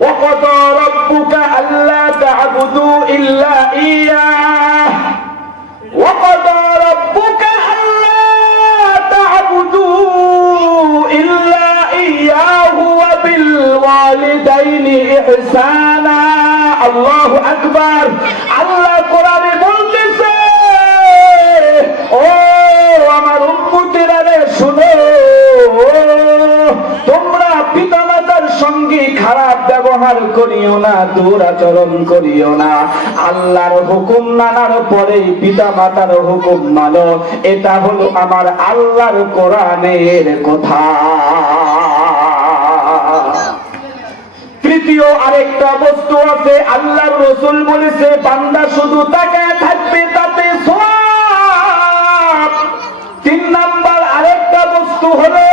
وقضى ربك ألا تعبدوا إلا إياه. وقضى ربك ألا تعبدوا إلا إياه وبالوالدين إحسانا. الله أكبر. الله ব্যবহার করিও না, দুরাচরণ করিও না। আল্লাহর হুকুম মানার পরে পিতা মাতার হুকুম মানো। এটা হলো আমার আল্লাহর কোরআনের কথা। তৃতীয় আরেকটা বস্তু আছে, আল্লাহর রসুল বলেছে, বান্দা শুধু তাকে থাকবে, তাতে সওয়াব। তিন নাম্বার আরেকটা বস্তু হলো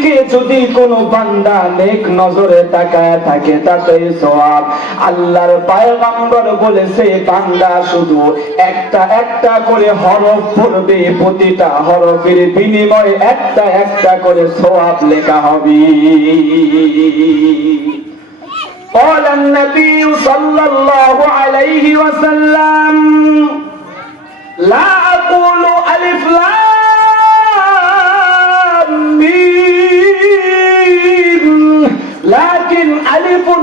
দিকে যদি কোনো বান্দা নেক নজরে তাকায় থাকে তাতে সওয়াব আল্লাহর পয়গম্বর বলেছে বান্দা শুধু একটা একটা করে হরফ পড়বে প্রতিটা হরফের বিনিময়ে একটা একটা করে সওয়াব লেখা হবে قال النبي صلى الله عليه وسلم لا আলিফুন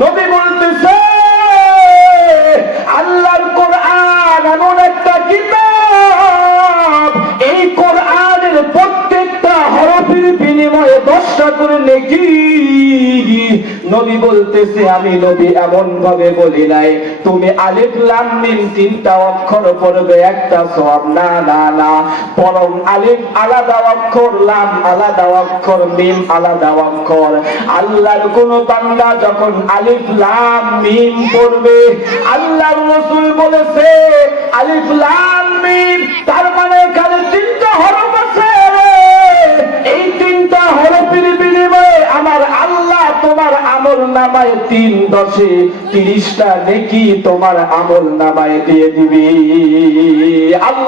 নবী বলেন করে নেকি? নবী বলতেছে, আমি নবী এমন ভাবে বলি নাই। তুমি আলিফ, লাম, মিম তিনটা অক্ষর পড়বে, একটা সব না না না। আলিফ আলাদা অক্ষর, লাম আলাদা অক্ষর, মিম আলাদা অক্ষর। আল্লাহর কোন বান্দা যখন আলিফ, লাম, মিম পড়বে, আল্লাহর বলেছে, আলিফ, লাম, মিম, তার মানে আমল নামায় তিন দশে তিরিশটা নেকি তোমার আমল নামায় দিয়ে দিবি। আল্লাহ